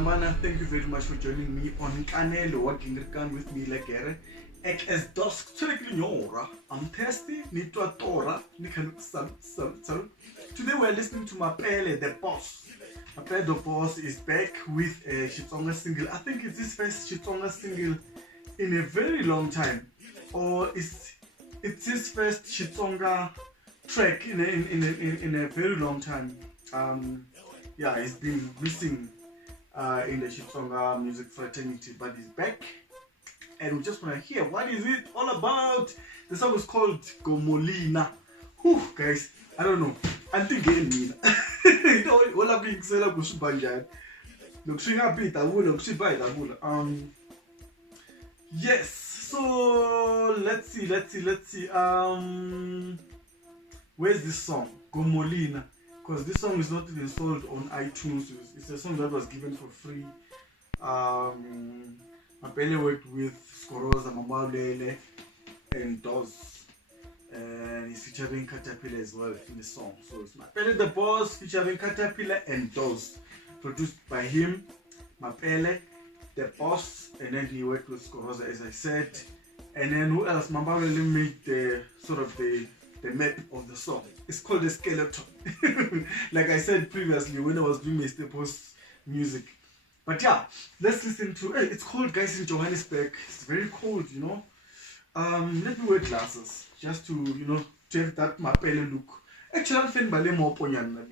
Mana, thank you very much for joining me on Kanelo Working Rekan with me Legere. Ek as dusk Nyora. I'm thirsty, Nitwa Tora, Salut. Today we're listening to Mapele the Boss. Mapele the Boss is back with a Xitsonga single. I think it's his first Xitsonga single in a very long time. Or it's his first Xitsonga track in a very long time. Yeah, he's been missing in the Xitsonga music fraternity, but he's back, and we just want to hear what is it all about. The song is called Gomolina. Whew, guys, I don't know. I think you know, all I'm being said about Subanjan. Look, she happy that would buy that would. Yes. So let's see. Where's this song? Gomolina. Because this song is not even sold on iTunes. It's a song that was given for free. Mapele worked with Skoroza, Mambalele, and Doz. And he's featuring Caterpillar as well in the song. So it's Mapele the Boss featuring Caterpillar and Doz. Produced by him, Mapele the Boss, and then he worked with Skoroza, as I said. And then who else? Mambalele made the sort of the map of the song. It's called a skeleton. Like I said previously when I was doing my Staples music. But yeah, let's listen to it. It's cold, guys, in Johannesburg. It's very cold, you know. Let me wear glasses just to, you know, to have that Mapele look. Actually, I'm feeling bale mo ponyan.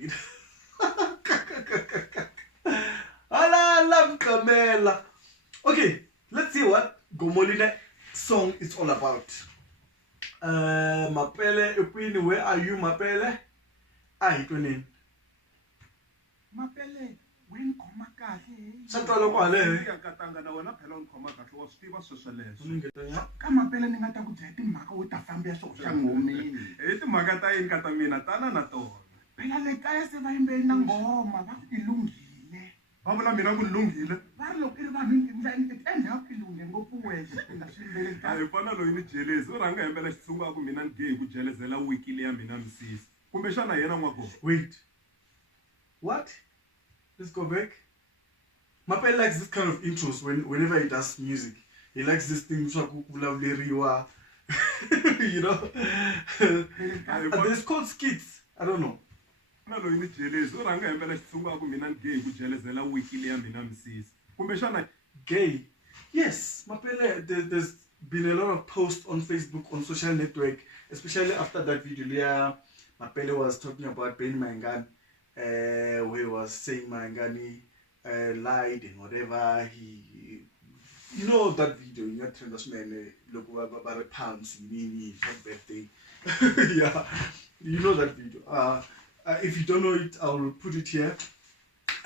Okay, let's see what Gomolina song is all about. Mapele, Upini, where are you, Mapele? Itonin. Mapele, when Komaka, Satalo Pale. Katanga, when a pelon Komaka was Steve Socialist. Come up, Pelling at a Maka with a family of Shango. It's Magata in Katamina, Tananato. Pelaka, I'm being Nangoma, Ilungi. Pamela Minangu, Varlo, it end up Ilungi and go away. I found out in jealous, or I'm going to Sunga Minan Gay, which jealous, and a wikilia Minam sees. Kumeshana Yanamako. Wait. What? Let's go back. Mapele likes this kind of intros whenever he does music. He likes this thing, you know. It's called skits. I don't know. No, in jealous, or I'm going to Sunga Minan Gay, which jealous, and a wikilia Minam sees. Kumeshana Gay. Yes, Mapele, there's been a lot of posts on Facebook, on social network, especially after that video where Mapele was talking about Ben Mangan, where he was saying Mangani lied and whatever. You know that video, you know, Trendosman, look about pounds, Mini, birthday. Yeah, you know that video. If you don't know it, I'll put it here.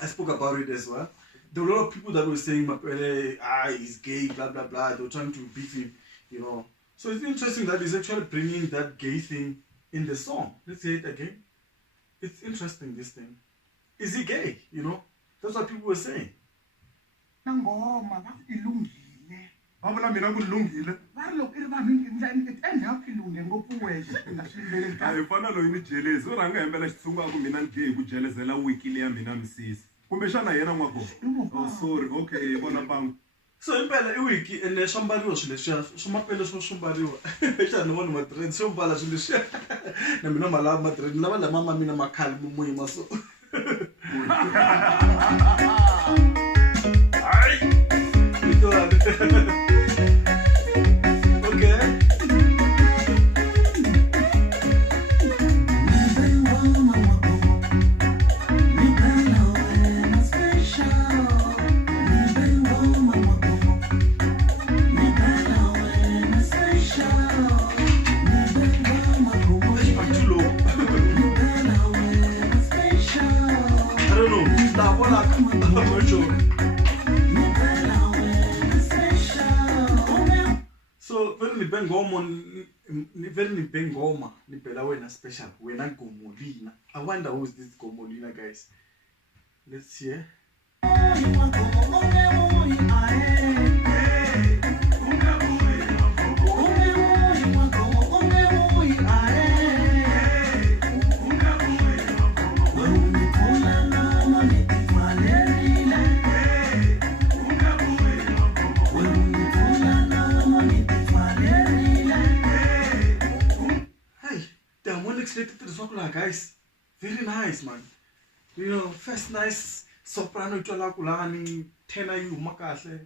I spoke about it as well. There were a lot of people that were saying Mapele, he's gay, blah blah blah. They were trying to beat him, you know. So it's interesting that he's actually bringing that gay thing in the song. Let's say it again. It's interesting, this thing. Is he gay? You know, that's what people were saying. Nangoma, Ilungi. Pamela Minangu Lungi. Varlo, it end up Ilungi and go away. I found out in jealous, or I'm going to Sunga Minan Gay, which jealous, and a wikilia Minam sees. Kumeshana Yanamako. Oh, sorry, okay, one. So in Bella wiki and somebody was the chef, some somebody one Madrid, some balance in the chef. Namina Madrid, never la mamma mina macal muimaso. Okay. So very Bengoma, Nipela wena special, wena Gomolina. I wonder who's this Gomolina, guys. Let's see. one expected the soccer guys. Very nice, man. You know, first nice soprano chola kulani, tenor you makasle,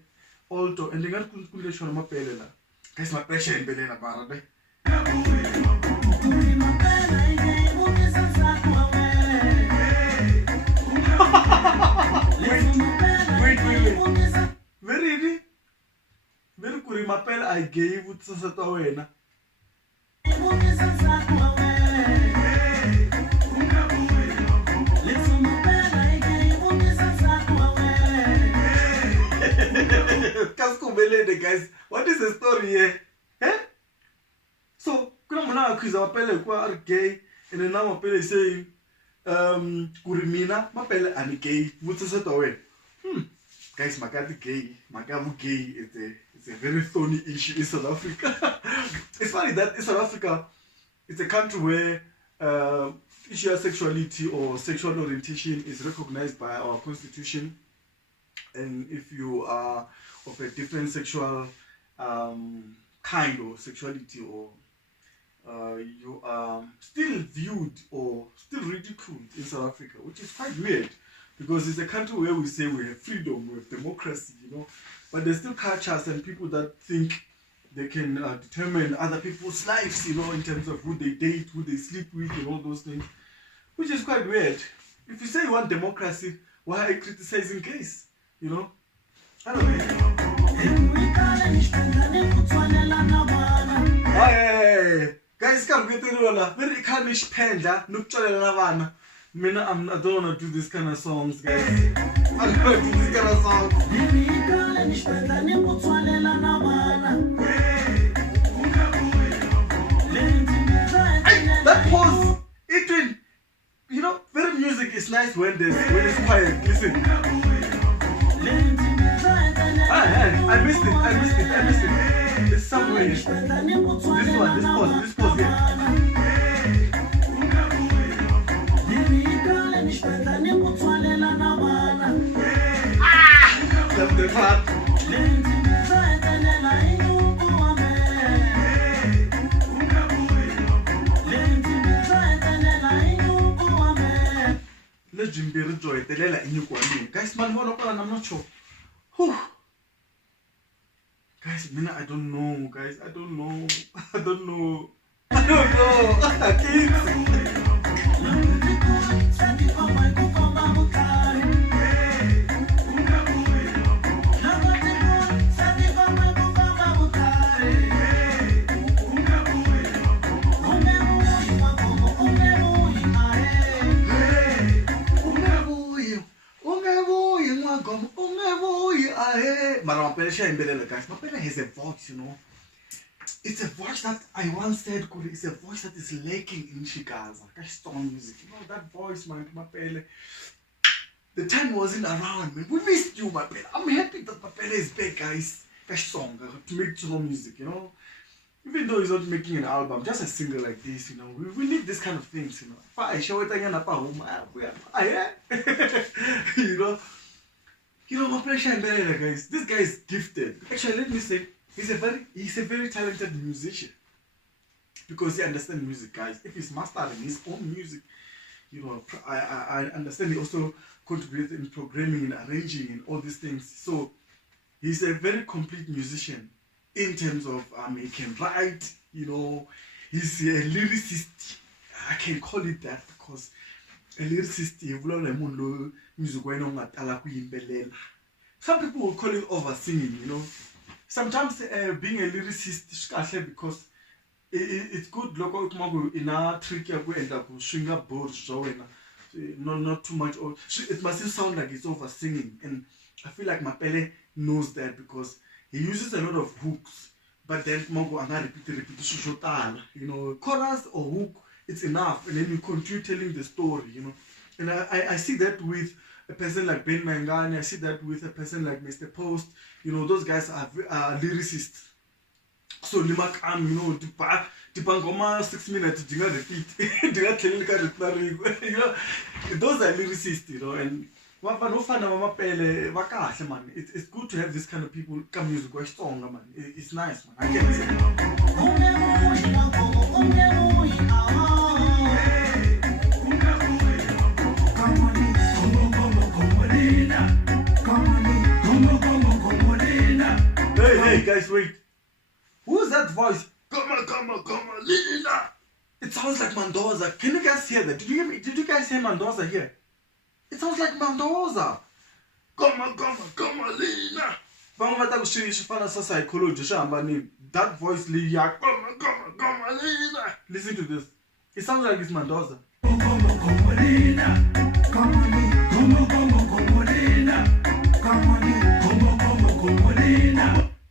alto, and they got kulation my pelela. Guys, my pressure in Belena Barade. Wait. Very Kurimapel I gave with Sasatawena. Guys, what is the story here? Eh? So, kuna quiz mapele kwa gay, and then now mapele saying, Kurimina, mapele and gay, what's the story? Guys, Makati gay, Magamu gay it's a very thorny issue in South Africa. It's funny that in South Africa, it's a country where issue of sexuality or sexual orientation is recognized by our constitution. And if you are of a different sexual kind or sexuality, or you are still viewed or still ridiculed in South Africa, which is quite weird, because it's a country where we say we have freedom, we have democracy, you know, but there's still cultures and people that think they can determine other people's lives, you know, in terms of who they date, who they sleep with, and all those things, which is quite weird. If you say you want democracy, why are you criticizing gays? You know? I don't know. Hey, guys, come get it all. Very Kanish Penda, Nupchola Lavana. I don't want to do this kind of songs, guys. I don't want to do this kind of songs. Hey, that pause, it, you know, very music is nice when it's quiet. Listen. I missed it. It's somewhere. This pause here. That's the part. Let's be rejoiced. Guys, man, I'm not sure. Whew. Guys, I don't know, guys. I don't know. Mapele has a voice, you know. It's a voice that I once said, it's a voice that is lacking in Shikaza, Stone music. You know, that voice, man, Mapele. The time wasn't around, man. We missed you, Mapele. I'm happy that Mapele is back, guys. Best song to make solo music, you know. Even though he's not making an album, just a single like this, you know. We need this kind of things, you know. You know, Mapele Shambele, guys. This guy is gifted. Actually, let me say, he's a very talented musician, because he understands music, guys. If he's mastering his own music, you know, I understand he also contributes in programming and arranging and all these things. So he's a very complete musician in terms of he can write, you know, he's a lyricist. I can call it that, because a lyricist, some people will call it over singing, you know. Sometimes being a lyricist, because it's good local in a tricky way and swing up boards, not too much. It mustn't sound like it's over singing, and I feel like Mapele knows that, because he uses a lot of hooks, but then Mongo and repeat, you know, chorus or hook, it's enough, and then you continue telling the story, you know. And I see that with a person like Ben Mangani, I see that with a person like Mr. Post, you know, those guys are lyricists. So Limakam, you know, Tipangoma 6 minutes, you know, those are lyricists, you know, and it's good to have this kind of people come music quite strong, man. It's nice, man. I get it. guys, wait. Who's that voice? Come on, Lina. It sounds like Mendoza. Can you guys hear that? Did you guys hear Mendoza here? It sounds like Mendoza. Come on, Lina. That voice, Lina. Come on, Lina. Listen to this. It sounds like it's Mendoza.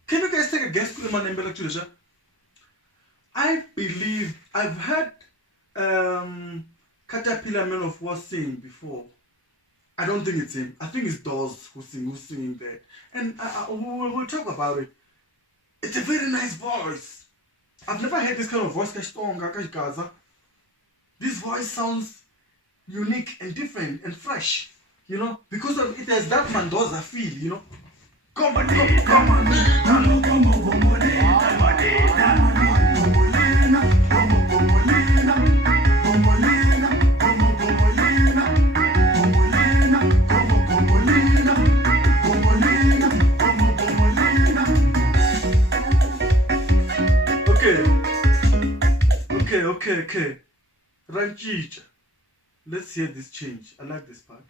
Can you guys take a guess? I believe I've heard Caterpillar Man of War sing before. I don't think it's him. I think it's Dawes who's singing that. And we'll talk about it. It's a very nice voice. I've never heard this kind of voice. This voice sounds unique and different and fresh, you know, because of it has that Mendoza feel, you know. Come on. Okay. Ranchija. Let's hear this change. I like this part.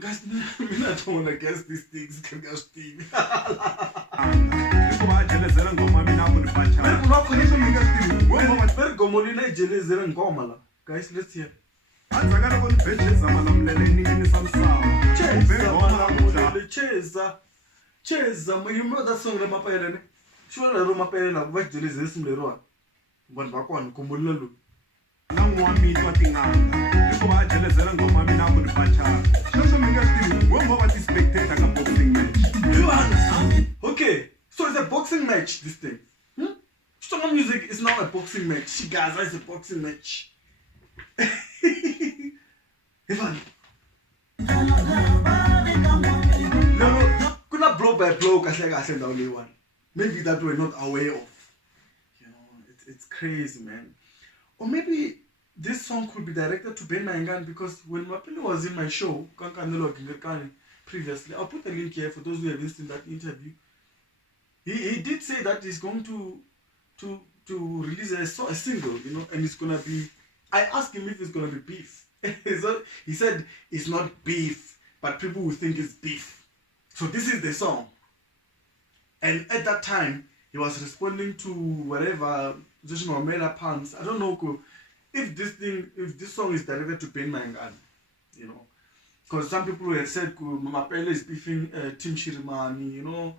Guys, I don't want to guess these things. Guys, let's hear. Cheza, you know that song Ramapayana? Sure, Ramapayana, what is this Leroy? One back one, Kumulalu. Okay, so it's a boxing match, this thing. Strong music is now a boxing match. Gaza is a boxing match. Ivan. No, could not blow by blow because I said the only one. Maybe that we're not aware of. You know, it's crazy, man. Or maybe this song could be directed to Ben Maingan, because when Mapele was in my show, Kankanelo Gingerkani, previously, I'll put a link here for those who have listened to that interview. He did say that he's going to release a single, you know, and it's gonna be. I asked him if it's gonna be beef. He said it's not beef, but people will think it's beef. So this is the song. And at that time, he was responding to whatever Mela Pants. I don't know if this song is directed to Ben Maingan, you know, because some people have said Mapele is beefing Tim Shirimani, you know.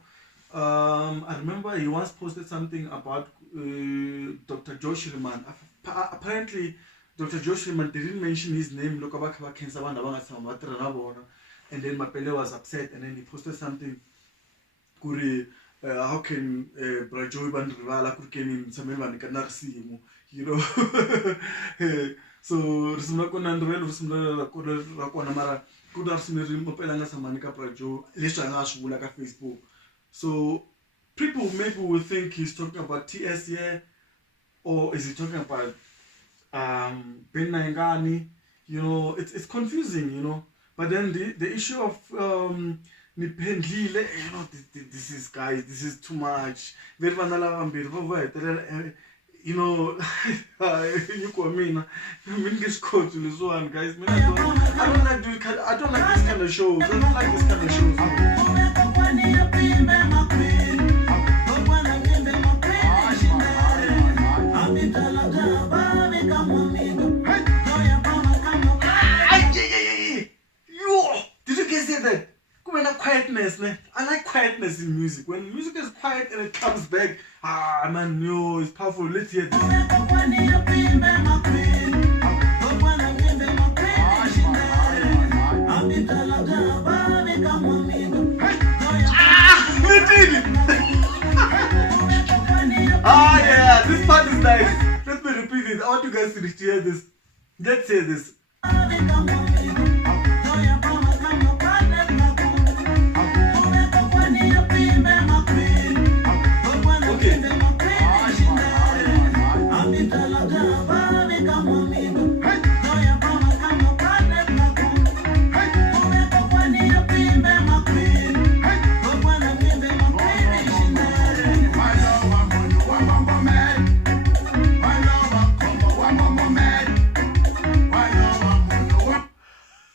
I remember he once posted something about Dr. Joe Shiriman. Apparently, Dr. Joe Shiriman didn't mention his name. And then Mapele was upset, and then he posted something. How can Brajo Iban Rivala Kurkenin Samevan Kanarsi, you know? So, Rismakonandrel, Rakonamara, Kudarsimerim, Pelanga Samanika Brajo, Lishash Wulaka Facebook. So, people maybe will think he's talking about TS here, or is he talking about Ben Naingani? You know, it's confusing, you know. But then the issue of you know, this is, guys, this is too much. You know, you call me now. Guys, I don't like this kind of shows. I don't like this kind of shows. Did you guys hear that? Quietness, man. I like quietness in music. When music is quiet and it comes back, man, no, it's powerful. Let's hear this. is nice. Let me repeat it. I want you guys to hear this. Let's say this.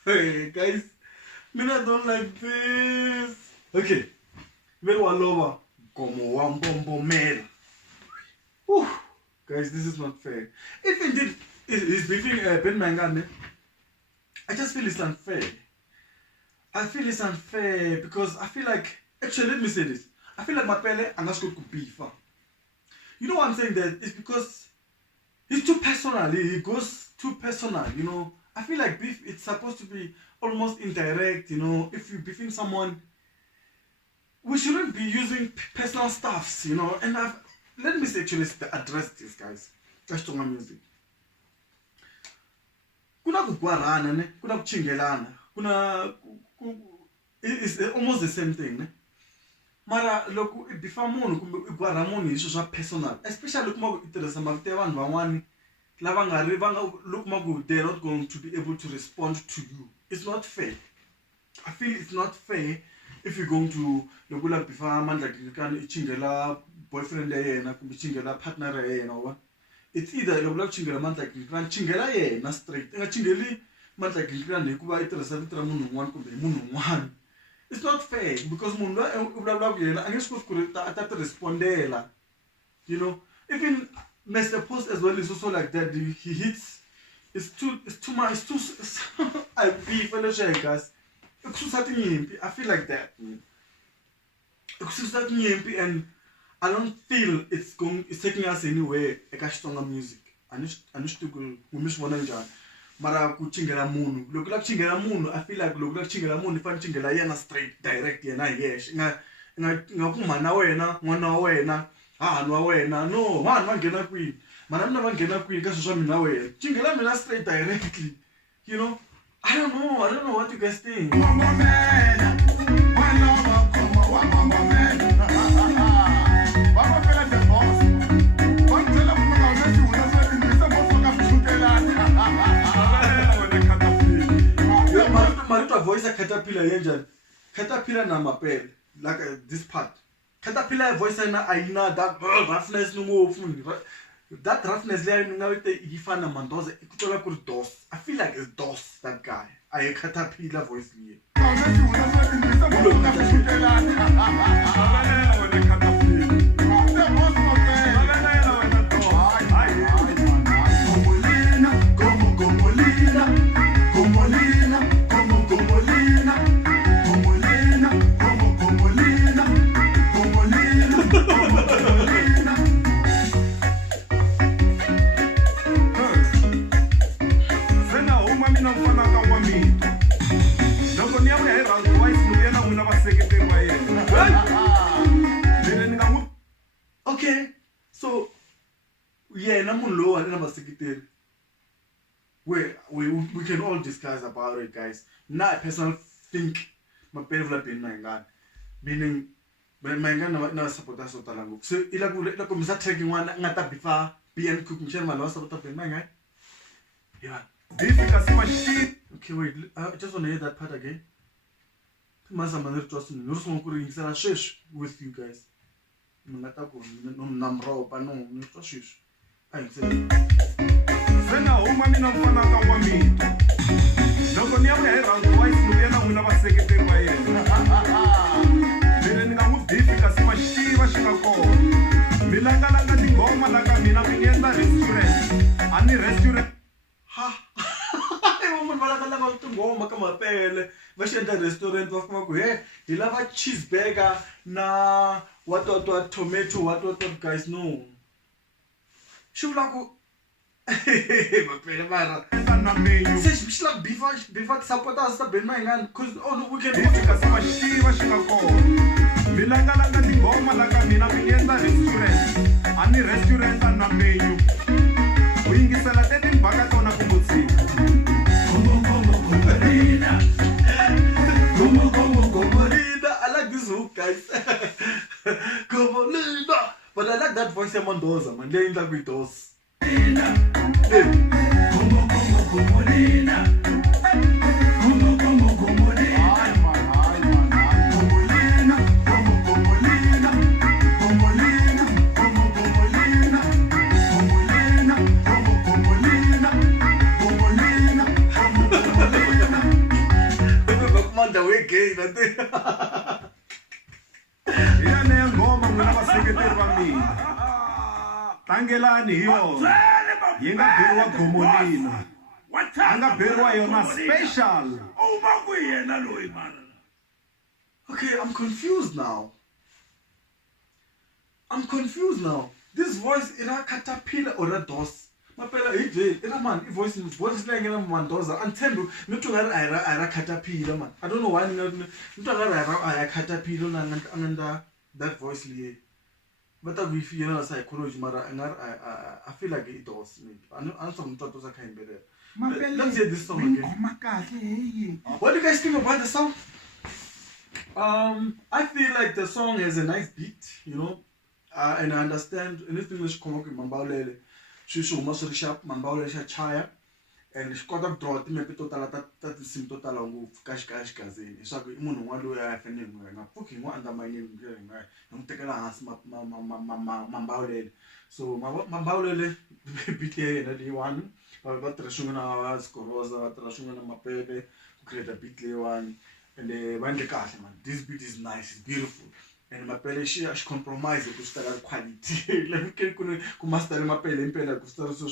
Hey guys, I don't like this. Okay, very well over. Como wambombo mel. Guys, this is not fair. If indeed it's between Ben Mangane, I just feel it's unfair. I feel it's unfair because I feel like, actually, let me say this. I feel like Mapele and that's good to beef. You know why I'm saying that? It's because it's too personal. It goes too personal, you know. I feel like beef, it's supposed to be almost indirect, you know. If you're beefing someone, we shouldn't be using personal stuffs, you know. And let me actually address this, guys. Kastonga music. Kuna kugwarana, ne? Kuna kuchingelana. It's almost the same thing, ne? Mara loku bifa munhu kumbe igwara munhu hi swa personal, especially kuma ku tirhisa mavito ya vanhu van'wani lava nga ri look maku they're not going to be able to respond to you. It's not fair. I feel it's not fair if you're going to loku la bifa mandla klikana ichingela boyfriend ya yena kumbe chingela partner ya yena wa. It's either loku la chingela mandla klikana chingela yena straight. Nga chingeli mandla klikana hikuva itirhisa vito ra munhu un'wana kumbe munhu un'wana. It's not fair because munhu I guess to respondela. You know, even Mr. Post as well is also like that. He hits. It's too much. It's too. I beef guys. I feel like that. And I don't feel it's taking us anywhere. Ekashtonga music. I need to go. We miss one another. Mara kuchingela munu. Look like chingela munu. I feel like look like chingela munu. If I'm chingela yana straight direct yana yes. Nga kumana wena, mwana wena. No wena. No, man gena queen. Man man gena queen. Kaso sa mina wena. Chingela mina straight directly. You know. I don't know what you guys think. Voice a caterpillar engine. Caterpillar na mapel. Like this part. Caterpillar voice na aina that roughness no more. That roughness there now he found a mandoza. DOS. I feel like it's DOS, that guy. I caterpillar voice here. Okay, so yeah, we can all discuss about it, guys. Now I personally think my parents have been my God, meaning my God never support us. So ila kumisa taking one ngata bifa BN cooking channel my loss about my God. Yeah. Okay, wait. I just want to hear that part again. With you guys. Restaurant he love a cheeseburger na what tomato what guys no shulaku beef support us because we can restaurant na menu Gomolina. But I like that voice of Mendoza, man. They ain't like with those. Tangelani hiyo yenga beriwa Gomolina anga beriwa yona special. Okay, I'm confused now. This voice is a caterpillar or a dos. Mapela AJ, ira man, voice like a Mendoza. And tell you, not to a caterpillar man. I don't know why not to a caterpillar and that voice. But I feel you know psychology, I feel like it does me. And some thoughts are kind of better. Let's hear this song again. What do you guys think about the song? I feel like the song has a nice beat, you know, and I understand anything that's come up with Mambaulele. She's almost sharp, Mambaulele chaya, and she got up draw to make total that is sim total of cash gazine. So I'm one way I find him cooking one under my name. I'm taking a house, Mambaulele. So Mambaulele beat the one, but Trashuna, Scorosa, Trashuna Mapebe, create a beat one. And when the car, man, this beat is nice, it's beautiful. And my pele she compromise to start quality. Let me can master my pele in pele to start so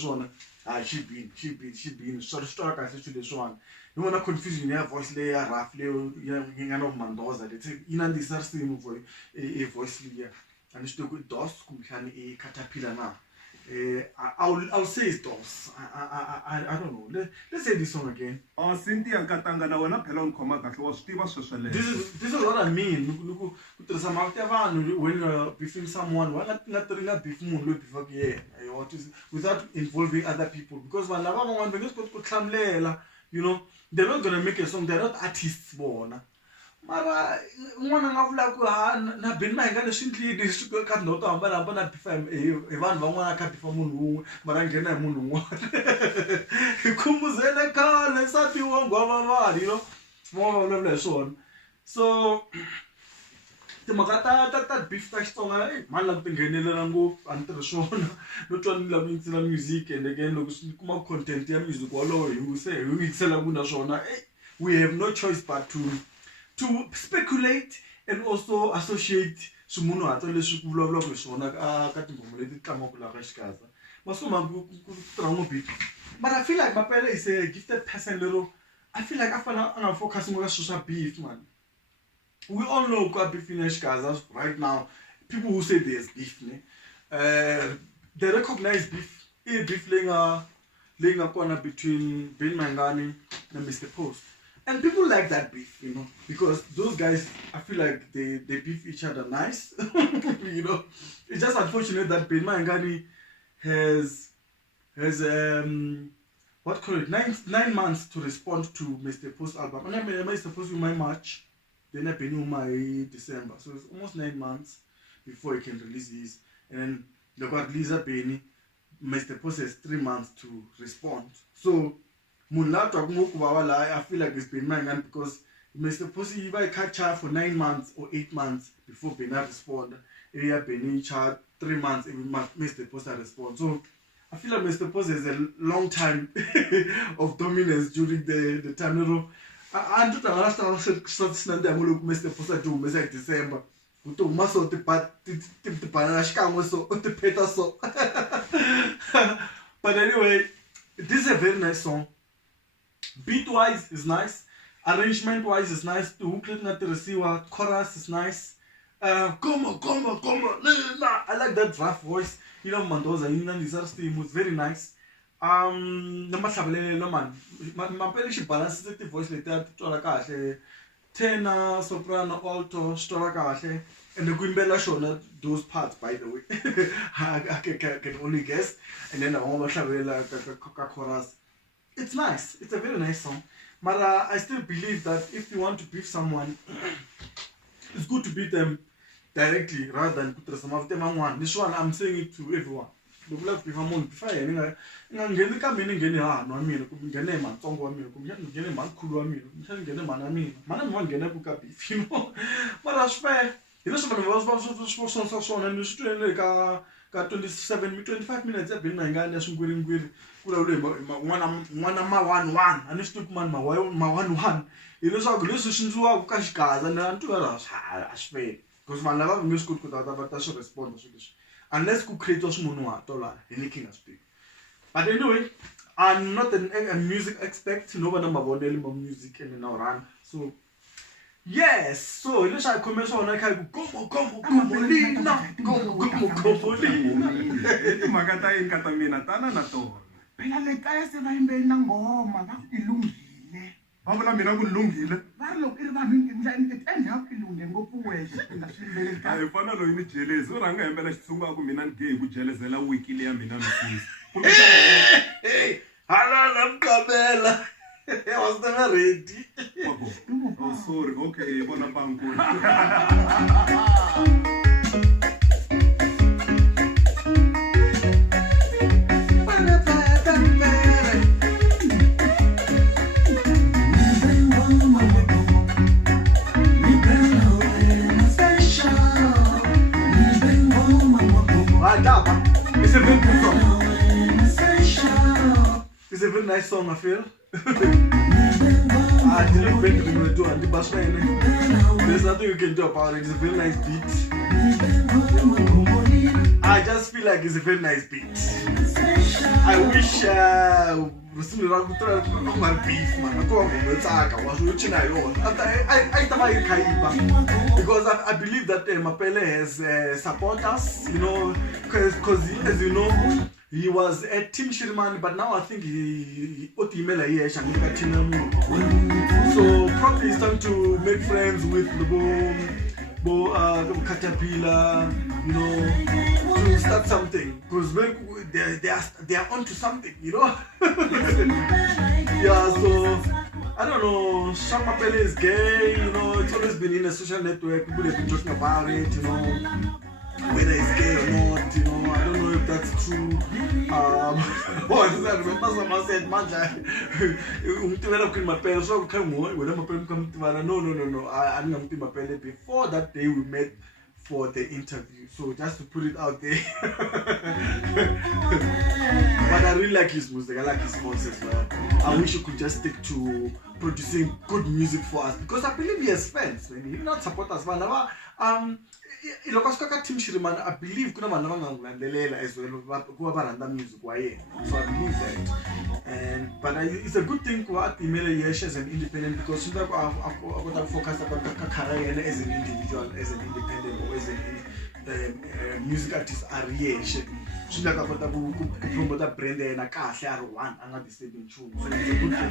she been sort of struck as this one. You wanna confuse your voice layer, roughly, you know, Mendoza. It's in this same a voice layer. And it's still good dos, can a caterpillar now. I'll say it's dos. I don't know. Let's say this song again. Oh, Cynthia Katanga na wena phela unkhoma kahle wa switiva sweswele. This is what I mean. Look, there's some when you're beefing someone, why not beef munhu before without involving other people, because when you know, they're not gonna make a song. They're not artists born. Mara n'wana nga vula ku na bini ma hinga leswi ndlile swi ka tindhawu to hambanahambana vanhu van'wana ka bifa munhu wun'we mara nghena hi munhu wun'wana hi khumuzele khale nsati wangu wa vavali, you know, va vulavula hi swona. So timhaka ta beef ta Xitsonga mani lava ti nghenelela ngopfu a ni tirhi swona no twa ni lava yingisela music, and again loko swi kuma content ya music walowo hi yingisela ku na swona we have no choice but to speculate and also associate swimunhu hato leswi ku vulavulaka hi swona ka tinghoma leti tlangaka laha ka xikaza masiku ku tirha ngopfu. But I feel like Mapele is a gifted person little. I feel like I'm focusing on social beef, man. We all know got beef in Xikaza right now. People who say there's beef, they recognize beef. Beef laying a corner between Ben Mangani and Mr. Post. And people like that beef, you know, because those guys, I feel like they beef each other nice. You know, it's just unfortunate that Ben Mangani has what call it 9 months to respond to Mr. Post album. And I mean, it's supposed to be my March, then I been my December, so it's almost 9 months before he can release his. And then they got Lisa Benny. Mr. Post has 3 months to respond. So I feel like it's been my man, because Mr. Post if I catch her for 9 months or 8 months before Benny respond. Area Benny charge 3 months every month Mr. Post respond. So I feel like Mr. Post has a long time of dominance during the time. You know, I don't know last time Mr. Post do December. But anyway, this is a very nice song. Beat wise is nice, arrangement wise is nice. The hooklet na tirhisiwa, chorus is nice. Come on, I like that rough voice. You know, Mendoza, it's very nice. Mapele she balances the voice like that. Tenor, soprano, alto, and the Guimbella Shona, those parts, by the way. I can only guess. And then the chorus. It's nice. It's a very nice song. But I still believe that if you want to beat someone, it's good to beat them directly rather than ku tirhisa mavito man'wana. Leswiwani I'm saying it to everyone. Loko la bifa munhu bifa yena nga ngheni ka mina ngheni hahani wa mina kumbe nghene hi matsongo wa mina kumbe nghene hi makhulu wa mina kumbe nghene mana mina mana mi va nghena ku ka beef, you know. Mara swi fe hi leswi vanhu va swona swona ni swi twele ka 25 minutes ya bini na ngani ya swingwiringwiri ku lavule n'wana ma 1 a ni swi tivi mani ma 1 hi leswaku leswi swi endliwaka ka xikaza na ntwi ra a swi feli because vanhu lava nge swi koti ku ta swi responda swilo leswi unless ku create swimunhuhatwa laha hi le King Speak. But anyway, I'm not a music expert, no one mavonele ma music and now run. So yes, so leswi a khome swona kha gomo lina timhaka ta yini ka ta mina tana na tona phela le kaya se va yimbeli na ngoma va ku ilunghile va vula mina ku lunghile va ri loko i ri vanhu endla ku ilunghe ngopfu wexe i nga swi yimbeli ka hi fana loyi ni jelezi u rhanga yembela xitsungu ku mina ni ge hi ku jelezela wiki leya mina misisi hey halala mkabela I was never ready. Oh, sorry. Okay, bona banku. It's a very good song. It's a very nice song, I feel. I didn't bend to do and there's nothing you can do about it. It's a very nice beat. I just feel like it's a very nice beat. I wish because I believe that Mapele has supporters, you know, because as you know, he was a Team Shirman, but now I think he so probably it's time to make friends with the Caterpillar, you know, to start something, because they are onto something, you know. Yeah, so I don't know. Sean Mapele is gay, you know. It's always been in a social network. People have been talking about it, you know. Whether it's gay or not, you know, I don't know if that's true. What is that? Remember someone said, "Manja, no. I didn't my pele before that day we met for the interview. So just to put it out there." But I really like his music. I like his voice as well. I wish you could just stick to producing good music for us because I believe he has fans. He not support us, but Team Shiriman, I believe kuna vanhu lava nga n'wi as well ku va va rhandza music wa yena. So I believe that. But it's a good thing ku va a timele yexe as an independent because swi endla ku a kota ku focus ka career yena as an individual, as an independent or as a music artist a ri yexe. Swi endla ku a kota ku promote brand ya yena kahle a ri one a nga disturb nchumu. So it's a good thing.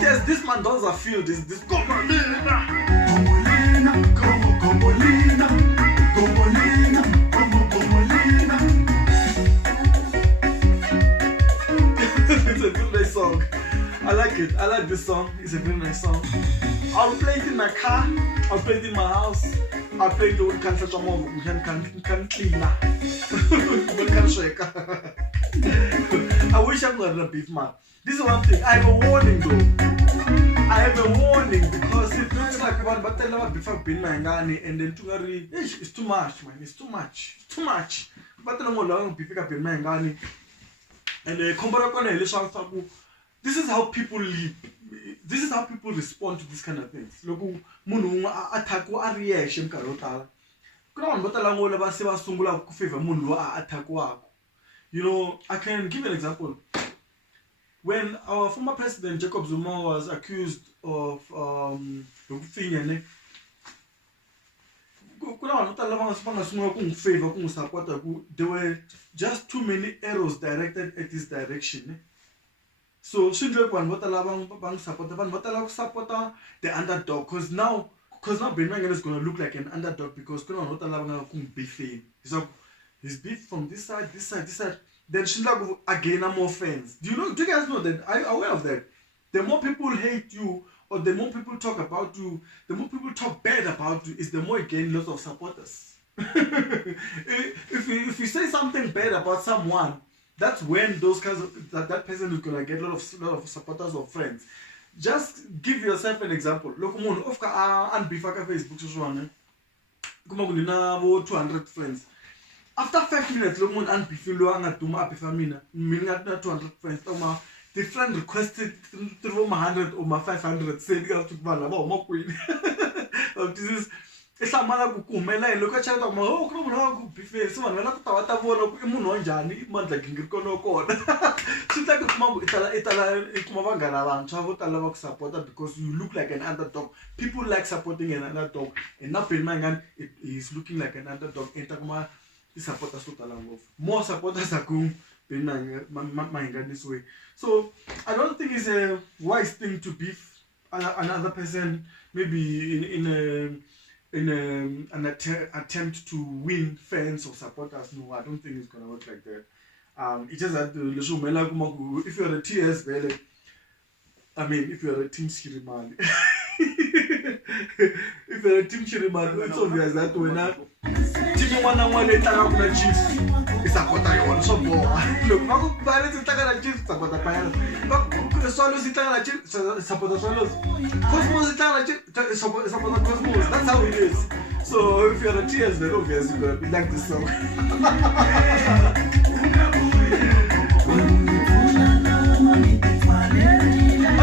Yes, this man does feel this It's a good nice song. I like it. I like this song. It's a very nice song. I'll play it in my car. I'll play it in my house. I'll play it with cancer tomorrow. Can cleaner. Can shake. I wish I'm not a beef man. This is one thing. I have a warning though. I have a warning because it looks like one but tell before being and then it's too much, man. It's too much. It's too much. But no more long pick up in and this is how people live. This is how people respond to this kind of things. Look, munhu attack a reaction karotala. Kuna vanhu vo tala ngola va se va sungula ku favor munhu lo a attack wako. You know, I can give an example. When our former president Jacob Zuma was accused of there were just too many arrows directed at his direction. So support the underdog because now Ben Mangan is going to look like an underdog because he's beef from this side. then Shindago again more fans. Do you guys know that? Are you aware of that? The more people hate you, or the more people talk about you, the more people talk bad about you, is the more you gain lots of supporters. if you say something bad about someone, that's when those kinds of that person is gonna get a lot of supporters or friends. Just give yourself an example. Look, of Facebook social one. Come on, 200 friends. After 5 minutes, look, unbeefing meaning 200 friends. The friend requested 100 or 500. Say you have to more queen. This is. Esamala kukumela loka chata ma oh kuno mona kubife so wena ku tawata bona ku munhu onjani mandla ngirikono kona sita ku kuma itala kuma vangana vantshwa vo tala va ku supporta because you look like an underdog. People like supporting an underdog, and now Penmangan is looking like an underdog. Eta kuma I supporta so tala ngofu more supporters are going Penmangan this way. So I don't think it's a wise thing to beef another person, maybe in an attempt to win fans or supporters. No, I don't think it's gonna work like that. It's just that if you're a TS, I mean, if you're a team Shirimani, if you're a team Shirimani, it's obvious that when team one Chiefs is supporter you also look, Magu Pirates is Takana Chiefs, supporter Pirates, but Solos Italian Chiefs, supporter Solos, Cosmos Italian supporter Cosmos. That's how it is. So if you're a TS, then obviously you're gonna be like this song.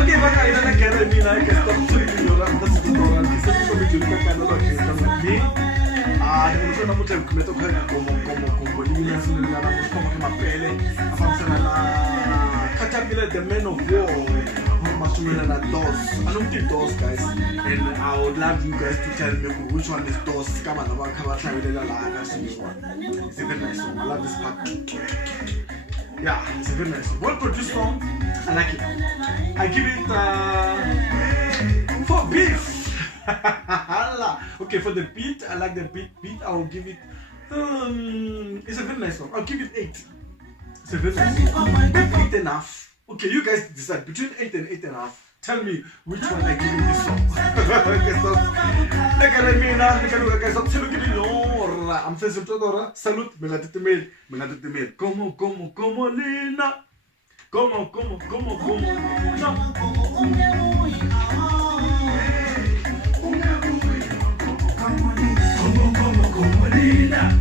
Okay, but I don't care. I mean, I can stop tweeting your tutorial. This is so much you can do. Non sono molto come Caterpillar, the men of war, DOS. I don't think DOS, guys, and I would love you guys to tell me which one is DOS. Come on, it's a very nice song. I love this part. Yeah, it's a very nice song. Well produced song. I like it. I give it 4 beats. Okay, for the beat, I like the beat. I will give it. It's a very nice song. I'll give it 8. It's a very nice song. 8.5. Okay, you guys decide between 8 and 8.5. Tell me which one I give you this song. I'm facing Todora. Salute. Megatite. Como Lina. Como Lina.